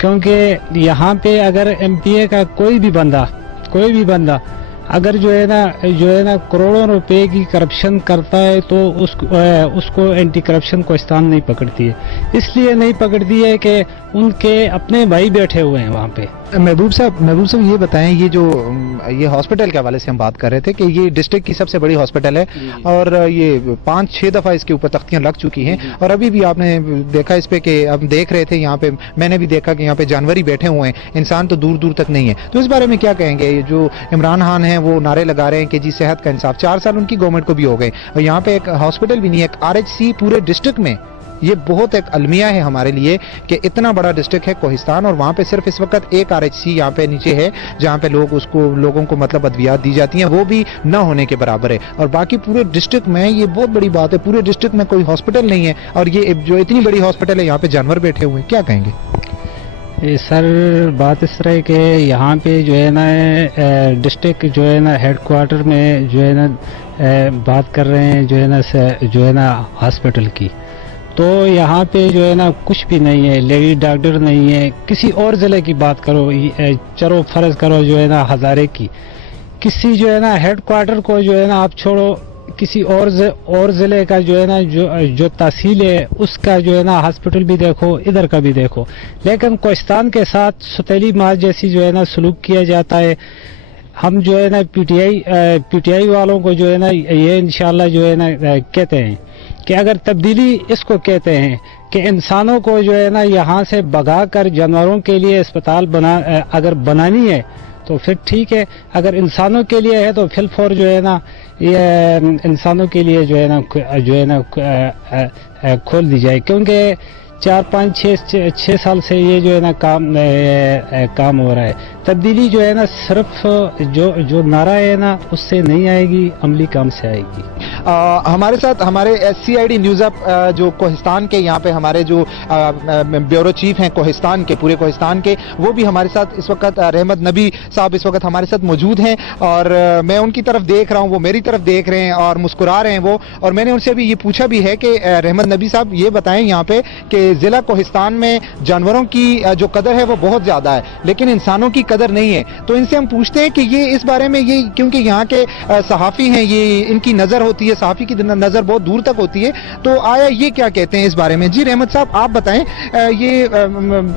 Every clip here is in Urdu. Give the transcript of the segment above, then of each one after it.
کیونکہ یہاں پہ اگر ایم پی اے کا کوئی بھی بندہ اگر جو ہے نا کروڑوں روپے کی کرپشن کرتا ہے تو اس کو اینٹی کرپشن کوہستان نہیں پکڑتی ہے. اس لیے نہیں پکڑتی ہے کہ ان کے اپنے بھائی بیٹھے ہوئے ہیں وہاں پہ. محبوب صاحب یہ بتائیں, یہ ہاسپٹل کے حوالے سے ہم بات کر رہے تھے کہ یہ ڈسٹرکٹ کی سب سے بڑی ہاسپٹل ہے اور یہ 5-6 دفعہ اس کے اوپر تختیاں لگ چکی ہیں اور ابھی بھی آپ نے دیکھا اس پہ کہ ہم دیکھ رہے تھے یہاں پہ, میں نے بھی دیکھا کہ یہاں پہ جانور ہی بیٹھے ہوئے ہیں, انسان تو دور دور تک نہیں ہے. تو اس بارے میں کیا کہیں گے؟ جو عمران خان ہیں وہ نعرے لگا رہے ہیں کہ جی صحت کا انصاف, 4 سال ان کی گورنمنٹ کو بھی ہو گئے اور یہاں پہ ایک ہاسپٹل بھی نہیں ہے, ایک RHC پورے ڈسٹرکٹ میں. یہ بہت ایک المیہ ہے ہمارے لیے کہ اتنا بڑا ڈسٹرکٹ ہے کوہستان اور وہاں پہ صرف اس وقت ایک RHC یہاں پہ نیچے ہے جہاں پہ لوگوں کو مطلب ادویات دی جاتی ہیں, وہ بھی نہ ہونے کے برابر ہے. اور باقی پورے ڈسٹرکٹ میں یہ بہت بڑی بات ہے, پورے ڈسٹرکٹ میں کوئی ہاسپٹل نہیں ہے اور یہ جو اتنی بڑی ہاسپٹل ہے یہاں پہ جانور بیٹھے ہوئے ہیں. کیا کہیں گے؟ سر بات اس طرح ہے کہ یہاں پہ جو ہے نا ڈسٹرکٹ جو ہے نا ہیڈ کوارٹر میں جو ہے نا بات کر رہے ہیں جو ہے نا ہاسپٹل کی, تو یہاں پہ جو ہے نا کچھ بھی نہیں ہے, لیڈی ڈاکٹر نہیں ہے. کسی اور ضلع کی بات کرو, چلو فرض کرو جو ہے نا ہزارے کی, کسی جو ہے نا ہیڈ کوارٹر کو جو ہے نا آپ چھوڑو, کسی اور ضلع کا جو ہے نا جو تحصیل ہے اس کا جو ہے نا ہاسپٹل بھی دیکھو, ادھر کا بھی دیکھو, لیکن کوہستان کے ساتھ ستیلی ماس جیسی جو ہے نا سلوک کیا جاتا ہے. ہم جو ہے نا پی ٹی آئی والوں کو جو ہے نا یہ انشاءاللہ جو ہے نا کہتے ہیں کہ اگر تبدیلی اس کو کہتے ہیں کہ انسانوں کو جو ہے نا یہاں سے بھگا کر جانوروں کے لیے اسپتال اگر بنانی ہے تو پھر ٹھیک ہے, اگر انسانوں کے لیے ہے تو فل فور جو ہے نا یہ انسانوں کے لیے جو ہے نا کھول دی جائے, کیونکہ 4-5-6 سال سے یہ جو ہے نا کام ہو رہا ہے. تبدیلی جو ہے نا صرف جو نعرہ ہے نا اس سے نہیں آئے گی, عملی کام سے آئے گی. ہمارے ساتھ ہمارے CID نیوز اپ جو کوہستان کے یہاں پہ ہمارے جو بیورو چیف ہیں کوہستان کے, پورے کوہستان کے, وہ بھی ہمارے ساتھ اس وقت رحمت نبی صاحب اس وقت ہمارے ساتھ موجود ہیں اور میں ان کی طرف دیکھ رہا ہوں, وہ میری طرف دیکھ رہے ہیں اور مسکرا رہے ہیں وہ. اور میں نے ان سے بھی یہ پوچھا بھی ہے کہ رحمت نبی صاحب یہ بتائیں یہاں پہ کہ ضلع کوہستان میں جانوروں کی جو قدر ہے وہ بہت زیادہ ہے لیکن انسانوں کی قدر نہیں ہے. تو ان سے ہم پوچھتے ہیں کہ یہ اس بارے میں یہ, کیونکہ یہاں کے صحافی ہیں, یہ ان کی نظر ہوتی ہے, صحافی کی نظر بہت دور تک ہوتی ہے, تو آیا یہ کیا کہتے ہیں اس بارے میں؟ جی رحمت صاحب آپ بتائیں, یہ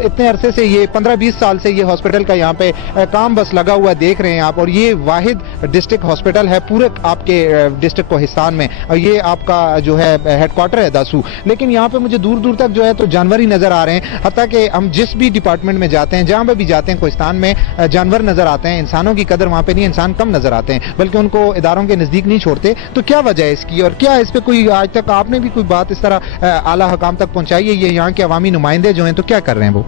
اتنے عرصے سے, یہ 15-20 سال سے یہ ہاسپٹل کا یہاں پہ کام بس لگا ہوا دیکھ رہے ہیں آپ, اور یہ واحد ڈسٹرکٹ ہاسپٹل ہے پورے آپ کے ڈسٹرکٹ کوہستان میں اور یہ آپ کا جو ہے ہیڈ کوارٹر ہے داسو, لیکن یہاں پہ مجھے دور دور تک جو ہے تو جانور ہی نظر آ رہے ہیں. حتیٰ کہ ہم جس بھی ڈپارٹمنٹ میں جاتے ہیں, جہاں پہ بھی جاتے ہیں کوہستان میں جانور نظر آتے ہیں, انسانوں کی قدر وہاں پہ نہیں, انسان کم نظر آتے ہیں بلکہ ان کو اداروں کے نزدیک نہیں چھوڑتے. تو کیا وجہ ہے اس کی اور کیا اس پہ کوئی آج تک آپ نے بھی کوئی بات اس طرح اعلیٰ حکام تک پہنچائی ہے؟ یہ یہاں کے عوامی نمائندے جو ہیں تو کیا کر رہے ہیں وہ؟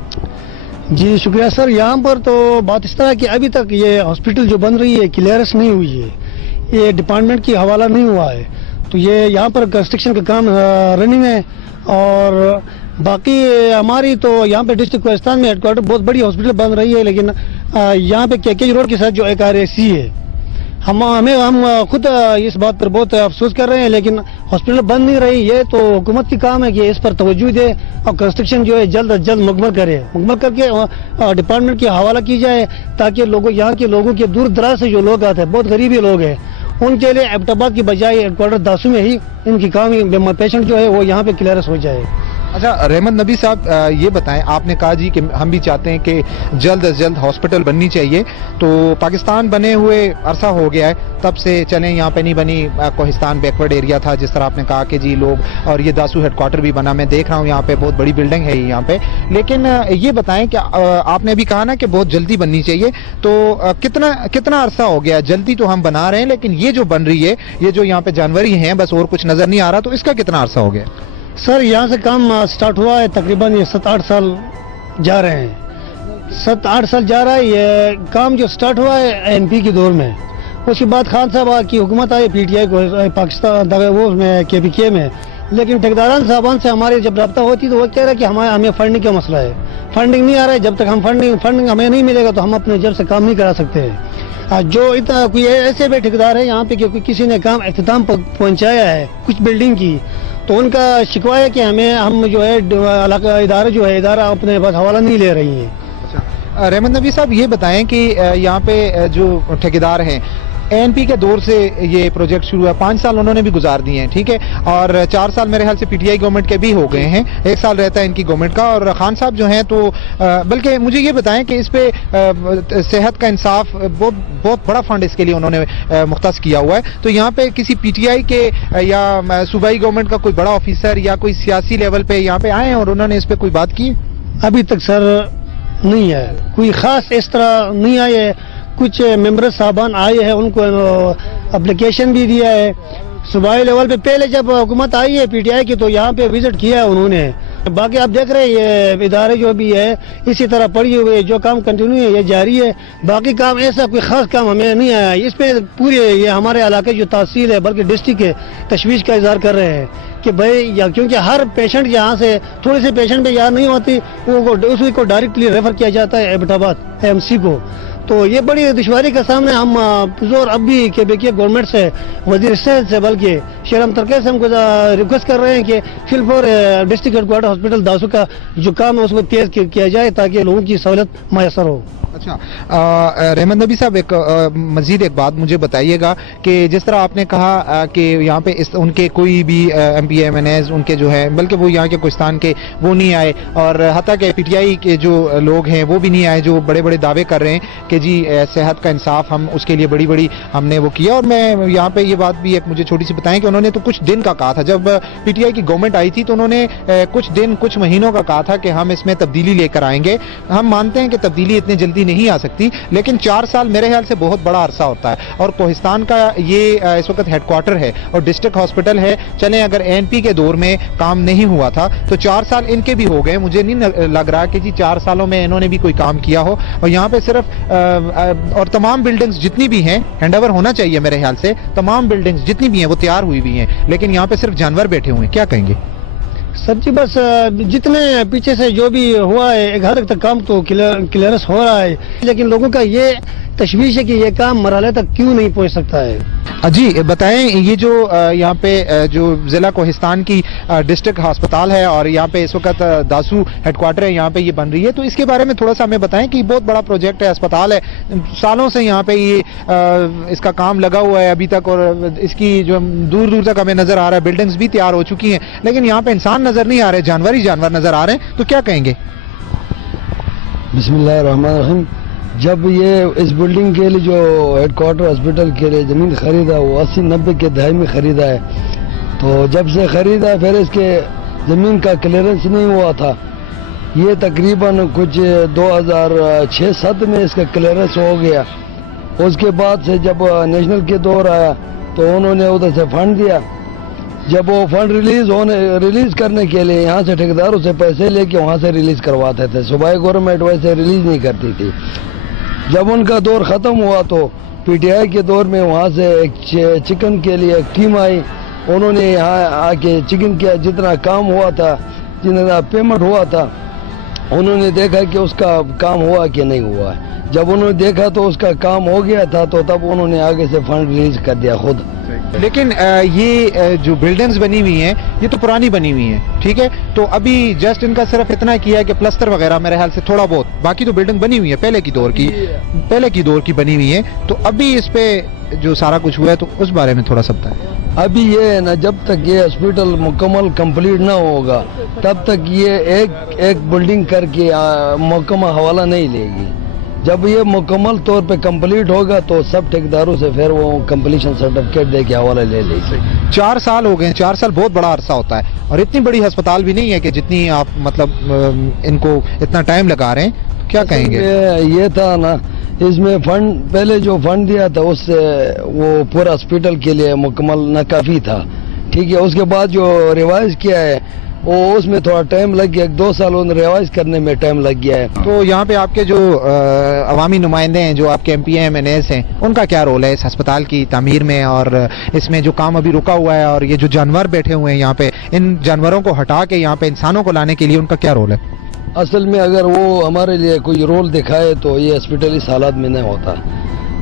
جی شکریہ سر. یہاں پر تو بات اس طرح کہ ابھی تک یہ ہاسپٹل جو بن رہی ہے کلیئرنس نہیں ہوئی ہے, یہ ڈپارٹمنٹ کی حوالہ نہیں ہوا ہے, تو یہ یہاں پر کنسٹرکشن کا کام رننگ ہے. اور باقی ہماری تو یہاں پہ ڈسٹرکٹ کوہستان میں ہیڈ کوارٹر بہت بڑی ہاسپٹل بن رہی ہے, لیکن یہاں پہ KK روڈ کے ساتھ جو ایک RHC ہے, ہم خود اس بات پر بہت افسوس کر رہے ہیں, لیکن ہاسپٹل بن نہیں رہی. یہ تو حکومت کی کام ہے کہ اس پر توجہ دے اور کنسٹرکشن جو ہے جلد از جلد مکمل کر کے ڈپارٹمنٹ کی حوالہ کی جائے, تاکہ یہاں کے لوگوں کے دور دراز سے جو لوگ آتے ہیں, بہت غریبی لوگ ہیں, ان کے لیے ایبٹ کی بجائے ہیڈ کوارٹر داسو میں ہی ان کی کام, پیشنٹ جو ہے وہ یہاں پہ کلیئرنس ہو جائے. اچھا رحمت نبی صاحب یہ بتائیں, آپ نے کہا جی کہ ہم بھی چاہتے ہیں کہ جلد از جلد ہاسپٹل بننی چاہیے, تو پاکستان بنے ہوئے عرصہ ہو گیا ہے, تب سے چلیں یہاں پہ نہیں بنی, کوہستان بیکورڈ ایریا تھا جس طرح آپ نے کہا کہ جی لوگ, اور یہ داسو ہیڈ کوارٹر بھی بنا, میں دیکھ رہا ہوں یہاں پہ بہت بڑی بلڈنگ ہے یہاں پہ, لیکن یہ بتائیں کہ آپ نے بھی کہا نا کہ بہت جلدی بننی چاہیے, تو کتنا عرصہ ہو گیا؟ جلدی تو ہم بنا رہے ہیں لیکن یہ جو بن رہی ہے, یہ جو یہاں پہ جانور ہی ہیں بس اور کچھ نظر نہیں آ رہا, تو اس کا کتنا عرصہ ہو گیا؟ سر یہاں سے کام سٹارٹ ہوا ہے تقریباً یہ 7-8 سال جا رہے ہیں, 7-8 سال جا رہا ہے یہ کام جو سٹارٹ ہوا ہے MP کے دور میں. اس کے بعد خان صاحب کی حکومت آئی, PTI کو پاکستان وہ میں KPK میں, لیکن ٹھیکیداران صاحبان سے ہمارے جب رابطہ ہوتی تو وہ کہہ رہا ہے کہ ہمیں فنڈنگ کا مسئلہ ہے, فنڈنگ نہیں آ رہا ہے, جب تک ہم فنڈنگ ہمیں نہیں ملے گا تو ہم اپنے جب سے کام نہیں کرا سکتے ہیں. جو اتنا کوئی ایسے بھی ٹھیکیدار ہے یہاں پہ کہ کسی نے کام اختتام پہنچایا ہے کچھ بلڈنگ کی, تو ان کا شکوہ ہے کہ ہم جو ہے علاقہ ادارہ اپنے پاس حوالہ نہیں لے رہی ہیں. رحمت نبی صاحب یہ بتائیں کہ یہاں پہ جو ٹھیکیدار ہیں ANP کے دور سے یہ پروجیکٹ شروع ہے, 5 سال انہوں نے بھی گزار دیے ہیں, ٹھیک ہے, اور 4 سال میرے خیال سے PTI گورنمنٹ کے بھی ہو گئے ہیں, 1 سال رہتا ہے ان کی گورنمنٹ کا, اور خان صاحب جو ہیں تو بلکہ مجھے یہ بتائیں کہ اس پہ صحت کا انصاف بہت بڑا فنڈ اس کے لیے انہوں نے مختص کیا ہوا ہے, تو یہاں پہ کسی PTI کے یا صوبائی گورنمنٹ کا کوئی بڑا آفیسر یا کوئی سیاسی لیول پہ یہاں پہ آئے ہیں اور انہوں نے اس پہ کوئی بات کی؟ ابھی تک سر نہیں ہے, کوئی خاص اس طرح نہیں آئے. کچھ ممبر صاحبان آئے ہیں, ان کو اپلیکیشن بھی دیا ہے صوبائی لیول پہ. پہلے جب حکومت آئی ہے PTI کی تو یہاں پہ وزٹ کیا ہے انہوں نے. باقی آپ دیکھ رہے ہیں یہ ادارے جو بھی ہے اسی طرح پڑی ہوئے, جو کام کنٹینیو ہے یہ جاری ہے. باقی کام ایسا کوئی خاص کام ہمیں نہیں آیا اس پہ. پورے یہ ہمارے علاقے جو تحصیل ہے بلکہ ڈسٹرکٹ ہے تشویش کا اظہار کر رہے ہیں کہ بھائی کیونکہ ہر پیشنٹ یہاں سے تھوڑے سے پیشنٹ پہ یاد نہیں ہوتی, اس کو ڈائریکٹلی ریفر کیا جاتا ہے ایبٹ آباد AMC کو. تو یہ بڑی دشواری کے سامنے ہم زور اب بھی کہ دیکھیے گورنمنٹ سے, وزیر صحت سے, بلکہ شیرم ترکے سے ہم کو ریکویسٹ کر رہے ہیں کہ فل فور ڈسٹرکٹ ہیڈ کوارٹر ہاسپٹل داسو کا جو کام ہے اس کو تیز کیا جائے تاکہ لوگوں کی سہولت میسر ہو. اچھا رحمت نبی صاحب, مزید ایک بات مجھے بتائیے گا کہ جس طرح آپ نے کہا کہ یہاں پہ ان کے کوئی بھی MP MNAs ان کے جو ہے, بلکہ وہ یہاں کے کوہستان کے وہ نہیں آئے, اور حتیٰ کہ PTI کے جو لوگ ہیں وہ بھی نہیں آئے, جو بڑے بڑے دعوے کر رہے ہیں کہ جی صحت کا انصاف ہم اس کے لیے بڑی ہم نے وہ کیا. اور میں یہاں پہ یہ بات بھی ایک مجھے چھوٹی سی بتائیں کہ انہوں نے تو کچھ دن کا کہا تھا, جب PTI کی گورنمنٹ آئی تھی تو انہوں نے کچھ دن کچھ مہینوں کا کہا تھا کہ ہم اس میں تبدیلی لے کر آئیں گے. ہم مانتے ہیں کہ تبدیلی اتنی جلدی نہیں آ سکتی, لیکن 4 سال میرے خیال سے بہت بڑا عرصہ ہوتا ہے, اور کوہستان کا یہ اس وقت ہیڈ کوارٹر ہے اور ڈسٹرکٹ ہاسپٹل ہے. چلیں اگر ANP کے دور میں کام نہیں ہوا تھا تو 4 سال ان کے بھی ہو گئے. مجھے نہیں لگ رہا کہ جی 4 سالوں میں انہوں نے بھی کوئی کام کیا ہو. اور یہاں پہ صرف اور تمام بلڈنگز جتنی بھی ہیں ہینڈ اوور ہونا چاہیے میرے خیال سے, تمام بلڈنگز جتنی بھی ہیں وہ تیار ہوئی بھی ہیں, لیکن یہاں پہ صرف جانور بیٹھے ہوئے ہیں. کیا کہیں گے سر جی؟ بس جتنے پیچھے سے جو بھی ہوا ہے ایک حد تک کام تو کلیئرنس ہو رہا ہے, لیکن لوگوں کا یہ تشویش ہے کہ یہ کام مرحلے تک کیوں نہیں پہنچ سکتا ہے. جی بتائیں, یہ جو یہاں پہ جو ضلع کوہستان کی ڈسٹرکٹ ہسپتال ہے اور یہاں پہ اس وقت داسو ہیڈ کوارٹر ہے, یہاں پہ یہ بن رہی ہے, تو اس کے بارے میں تھوڑا سا ہمیں بتائیں کہ بہت بڑا پروجیکٹ ہے, اسپتال ہے, سالوں سے یہاں پہ یہ اس کا کام لگا ہوا ہے ابھی تک, اور اس کی جو دور دور تک ہمیں نظر آ رہا ہے بلڈنگز بھی تیار ہو چکی ہیں, لیکن یہاں پہ انسان نظر نہیں آ رہے, جانور ہی جانور نظر آ رہے ہیں. تو کیا کہیں گے؟ بسم اللہ الرحمن الرحیم. جب یہ اس بلڈنگ کے لیے جو ہیڈ کوارٹر ہاسپٹل کے لیے زمین خریدا وہ 80-90 کے دہائی میں خریدا ہے, تو جب سے خریدا پھر اس کے زمین کا کلیئرنس نہیں ہوا تھا. یہ تقریباً کچھ 2006-07 میں اس کا کلیئرنس ہو گیا. اس کے بعد سے جب نیشنل کے دور آیا تو انہوں نے ادھر سے فنڈ دیا. جب وہ فنڈ ریلیز کرنے کے لیے یہاں سے ٹھیکیداروں سے پیسے لے کے وہاں سے ریلیز کرواتے تھے, صوبائی گورنمنٹ ویسے ریلیز نہیں کرتی تھی. جب ان کا دور ختم ہوا تو PTI کے دور میں وہاں سے ایک چکن کے لیے ایک ٹیم آئی, انہوں نے یہاں آ کے چکن کیا, جتنا کام ہوا تھا, جتنا پیمنٹ ہوا تھا, انہوں نے دیکھا کہ اس کا کام ہوا کہ نہیں ہوا. جب انہوں نے دیکھا تو اس کا کام ہو گیا تھا تو تب انہوں نے آگے سے فنڈ ریلیز کر دیا خود. لیکن یہ جو بلڈنگز بنی ہوئی ہیں یہ تو پرانی بنی ہوئی ہیں, ٹھیک ہے, تو ابھی جسٹ ان کا صرف اتنا کیا ہے کہ پلسٹر وغیرہ میرے خیال سے تھوڑا بہت, باقی تو بلڈنگ بنی ہوئی ہے پہلے کی دور کی بنی ہوئی ہے. تو ابھی اس پہ جو سارا کچھ ہوا ہے تو اس بارے میں تھوڑا سا بتائیں. ابھی یہ نا, جب تک یہ ہاسپٹل مکمل کمپلیٹ نہ ہوگا تب تک یہ ایک بلڈنگ کر کے مکمل حوالہ نہیں لے گی. جب یہ مکمل طور پہ کمپلیٹ ہوگا تو سب ٹھیکیداروں سے پھر وہ کمپلیشن سرٹیفکیٹ دے کے حوالہ لے لے گی. 4 سال ہو گئے, 4 سال بہت بڑا عرصہ ہوتا ہے, اور اتنی بڑی ہسپتال بھی نہیں ہے کہ جتنی آپ مطلب ان کو اتنا ٹائم لگا رہے ہیں. کیا کہیں گے؟ یہ تھا نا, اس میں فنڈ پہلے جو فنڈ دیا تھا اس سے وہ پورا ہاسپٹل کے لیے مکمل نہ کافی تھا, ٹھیک ہے. اس کے بعد جو ریوائز کیا ہے وہ اس میں تھوڑا ٹائم لگ گیا, 2 سال ریوائز کرنے میں ٹائم لگ گیا ہے. تو یہاں پہ آپ کے جو عوامی نمائندے ہیں, جو آپ کے MP MNAs ہیں, ان کا کیا رول ہے اس ہسپتال کی تعمیر میں, اور اس میں جو کام ابھی رکا ہوا ہے, اور یہ جو جانور بیٹھے ہوئے ہیں یہاں پہ, ان جانوروں کو ہٹا کے یہاں پہ انسانوں کو لانے کے لیے ان کا کیا رول ہے؟ اصل میں اگر وہ ہمارے لیے کوئی رول دکھائے تو یہ ہاسپٹل اس حالات میں نہیں ہوتا.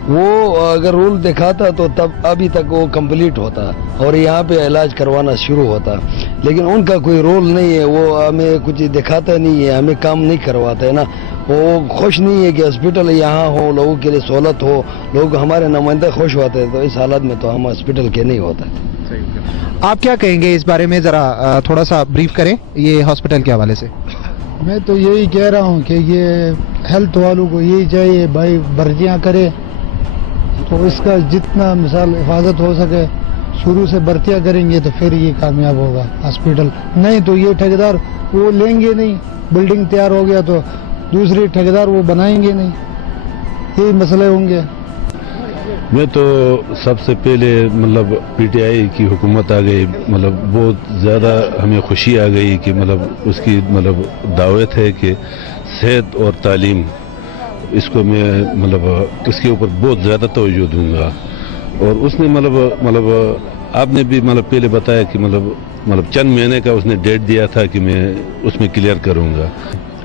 وہ اگر رول دکھاتا تو تب ابھی تک وہ کمپلیٹ ہوتا اور یہاں پہ علاج کروانا شروع ہوتا. لیکن ان کا کوئی رول نہیں ہے، وہ ہمیں کچھ دکھاتا نہیں ہے، ہمیں کام نہیں کرواتا ہے نا. وہ خوش نہیں ہے کہ ہاسپٹل یہاں ہو، لوگوں کے لیے سہولت ہو، لوگ ہمارے نمائندے خوش ہوتے ہیں. تو اس حالت میں تو ہم ہاسپٹل کے نہیں ہوتا ہے. آپ کیا کہیں گے اس بارے میں، ذرا تھوڑا سا بریف کریں یہ ہاسپٹل کے حوالے سے. میں تو یہی کہہ رہا ہوں کہ یہ ہیلتھ والوں کو یہی چاہیے بھائی بھرتیاں کرے تو اس کا جتنا مثال حفاظت ہو سکے شروع سے بھرتیاں کریں گے تو پھر یہ کامیاب ہوگا ہاسپٹل. نہیں تو یہ ٹھیکیدار وہ لیں گے نہیں، بلڈنگ تیار ہو گیا تو دوسری ٹھیکیدار وہ بنائیں گے نہیں، یہی مسئلے ہوں گے. میں تو سب سے پہلے مطلب پی ٹی آئی کی حکومت آ گئی، مطلب بہت زیادہ ہمیں خوشی آ گئی کہ مطلب اس کی مطلب دعوت ہے کہ صحت اور تعلیم، اس کو میں مطلب اس کے اوپر بہت زیادہ توجہ دوں گا. اور اس نے مطلب آپ نے بھی مطلب پہلے بتایا کہ مطلب چند مہینے کا اس نے ڈیٹ دیا تھا کہ میں اس میں کلیئر کروں گا.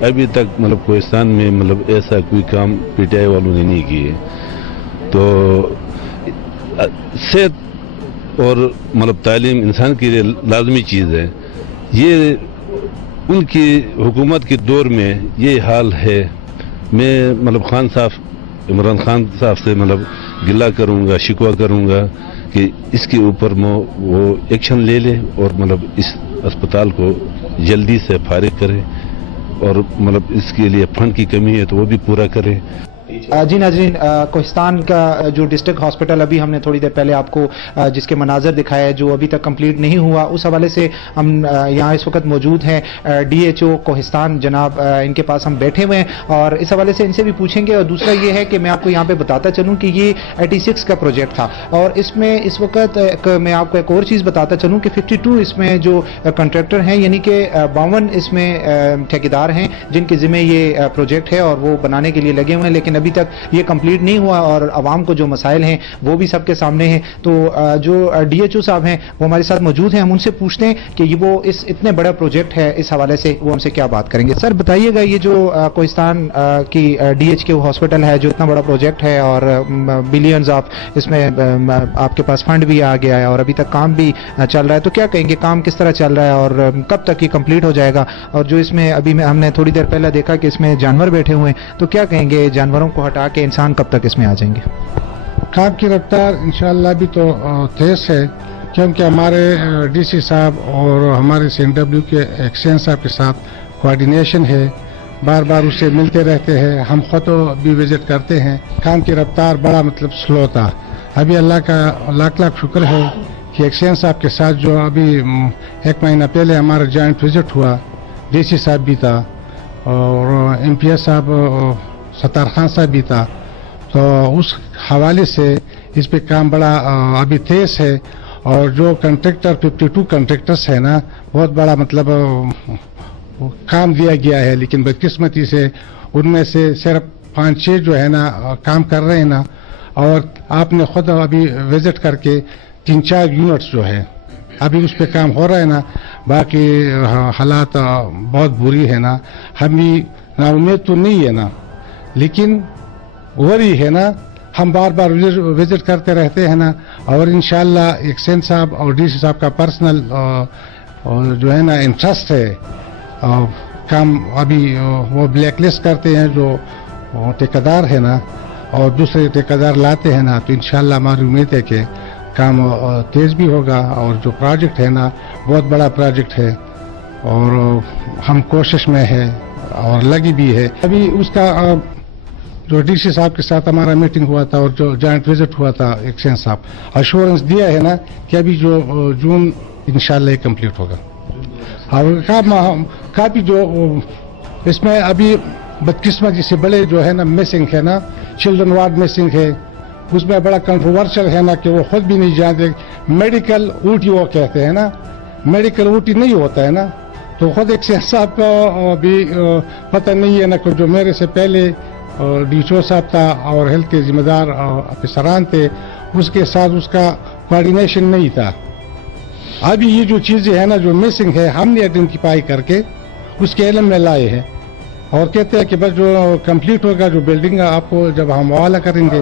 ابھی تک مطلب کوہستان میں مطلب ایسا کوئی کام پی ٹی آئی والوں نے نہیں کیے. تو صحت اور مطلب تعلیم انسان کے لیے لازمی چیز ہے. یہ ان کی حکومت کے دور میں یہ حال ہے. میں مطلب عمران خان صاحب سے مطلب گلہ کروں گا، شکوہ کروں گا کہ اس کے اوپر وہ ایکشن لے لے اور مطلب اس اسپتال کو جلدی سے فارغ کرے، اور مطلب اس کے لیے فنڈ کی کمی ہے تو وہ بھی پورا کرے. جی ناظرین، کوہستان کا جو ڈسٹرکٹ ہاسپٹل ابھی ہم نے تھوڑی دیر پہلے آپ کو جس کے مناظر دکھائے جو ابھی تک کمپلیٹ نہیں ہوا، اس حوالے سے ہم یہاں اس وقت موجود ہیں. ڈی ایچ او کوہستان جناب ان کے پاس ہم بیٹھے ہوئے ہیں اور اس حوالے سے ان سے بھی پوچھیں گے. اور دوسرا یہ ہے کہ میں آپ کو یہاں پہ بتاتا چلوں کہ یہ 86 کا پروجیکٹ تھا اور اس میں اس وقت میں آپ کو ایک اور چیز بتاتا چلوں کہ 52 اس میں جو کنٹریکٹر ہیں، یعنی کہ 52 اس میں ٹھیکیدار ہیں جن کے ذمہ یہ پروجیکٹ ہے اور وہ بنانے کے لیے لگے ہوئے ہیں. لیکن ابھی تک یہ کمپلیٹ نہیں ہوا اور عوام کو جو مسائل ہیں وہ بھی سب کے سامنے ہیں. تو جو ڈی ایچ او صاحب ہیں وہ ہمارے ساتھ موجود ہیں، ہم ان سے پوچھتے ہیں کہ یہ وہ اس اتنے بڑا پروجیکٹ ہے اس حوالے سے وہ ہم سے کیا بات کریں گے. سر بتائیے گا، یہ جو کوہستان کی ڈی ایچ کے ہاسپٹل ہے جو اتنا بڑا پروجیکٹ ہے اور بلینز آف اس میں آپ کے پاس فنڈ بھی آ گیا ہے اور ابھی تک کام بھی چل رہا ہے، تو کیا کہیں گے کام کس طرح چل رہا ہے اور کب تک یہ کمپلیٹ ہو جائے گا؟ اور جو اس میں ابھی ہم نے تھوڑی دیر پہلے دیکھا کہ اس میں جانور بیٹھے ہوئے ہیں، تو کیا کہیں گے جانوروں کو ہٹا کے انسان کب تک اس میں آ جائیں گے؟ کام کی رفتار انشاءاللہ بھی تو تیز ہے، کیونکہ ہمارے ڈی سی صاحب اور ہمارے سی این ڈبلیو کے ایکسچینج صاحب کے ساتھ کوآرڈینیشن ہے، بار بار اس سے ملتے رہتے ہیں، ہم خود بھی وزٹ کرتے ہیں. کام کی رفتار بڑا مطلب سلو تھا. ابھی اللہ کا لاکھ لاکھ شکر ہے کہ ایکسچینج صاحب کے ساتھ جو ابھی 1 مہینہ پہلے ہمارا جوائنٹ وزٹ ہوا، ڈی سی صاحب بھی تھا اور ایم پی ایس صاحب ستار خان صاحب بھی تھا، تو اس حوالے سے اس پہ کام بڑا ابھی تیز ہے. اور جو کنٹریکٹر 52 کنٹریکٹرس ہیں نا، بہت بڑا مطلب کام دیا گیا ہے، لیکن بدقسمتی سے ان میں سے صرف 5-6 جو ہے نا کام کر رہے ہیں نا. اور آپ نے خود ابھی وزٹ کر کے 3-4 یونٹس جو ہے ابھی اس پہ کام ہو رہا ہے نا، باقی حالات بہت بری ہے نا. ہمیں نا امید تو نہیں ہے نا، لیکن وری ہے نا، ہم بار بار وزٹ کرتے رہتے ہیں نا. اور انشاءاللہ ایکسچینج صاحب اور ڈی سی صاحب کا پرسنل جو ہے نا انٹرسٹ ہے. کام ابھی وہ بلیک لسٹ کرتے ہیں جو ٹھیکیدار ہے نا اور دوسرے ٹھیکیدار لاتے ہیں نا، تو انشاءاللہ ہماری امید ہے کہ کام تیز بھی ہوگا. اور جو پروجیکٹ ہے نا بہت بڑا پروجیکٹ ہے اور ہم کوشش میں ہے اور لگی بھی ہے. ابھی اس کا جو ڈی سی صاحب کے ساتھ ہمارا میٹنگ ہوا تھا اور جو جوائنٹ وزٹ ہوا تھا، ایکسچینج صاحب ایشورنس دیا ہے نا کہ ابھی جو جون انشاءاللہ یہ کمپلیٹ ہوگا. اور کافی جو اس میں ابھی بدقسمتی سے بڑے جو ہے نا مسنگ ہے نا، چلڈرن وارڈ مسنگ ہے. اس میں بڑا کنٹروورشل ہے نا کہ وہ خود بھی نہیں جانتے. میڈیکل اوٹی وہ کہتے ہیں نا، میڈیکل اوٹی نہیں ہوتا ہے نا. تو خود ایکسچینج صاحب کا بھی پتہ نہیں ہے نا کہ جو میرے سے پہلے ڈی ایچ او صاحب تھا اور ہیلتھ کے ذمہ دار افسران تھے، اس کے ساتھ اس کا کوآرڈینیشن نہیں تھا. ابھی یہ جو چیزیں ہیں نا جو مسنگ ہے، ہم نے آئیڈینٹیفائی کر کے اس کے علم میں لائے ہیں اور کہتے ہیں کہ بس جو کمپلیٹ ہوگا جو بلڈنگ آپ کو جب ہم حوالہ کریں گے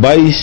22